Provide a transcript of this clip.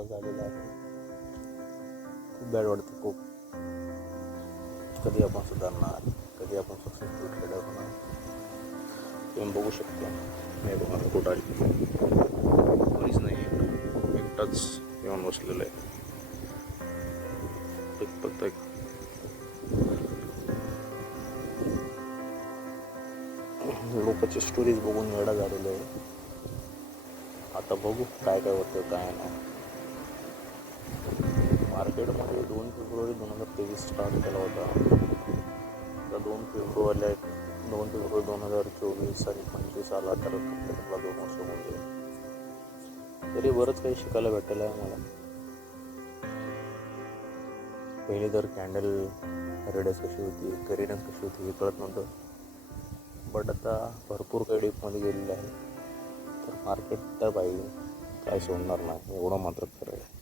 प्रवास झालेला आहे. खूप बॅड वाटतं खूप. कधी आपण सुधारणार, कधी आपण सक्सेसफुल ट्रेडर होणार. तुम्ही बघू शकता मी तुम्हाला कुठं आली कोणीच नाही, एकटाच येऊन बसलेलं आहे. प्रत्येक लोकांची स्टोरीज बघून वेळा झालेलं आहे. आता बघू काय काय होतं काय नाही. मार्केटमध्ये 2 फेब्रुवारी 2023 स्टार्ट केला होता. आता 2 फेब्रुवारी 2024 आणि 25 आला तर मला 2 वर्ष होऊन गेले. तरी बरंच काही शिकायला भेटलेलं आहे मला. पहिले तर कॅन्डल रेडियस कशी होती, करिअरन्स कशी होती हे कळत नव्हतं. बट आता भरपूर काही डीपमध्ये गेलेलं आहे. तर मार्केट तर पाहिजे काय सोडणार नाही एवढं मात्र खरं आहे.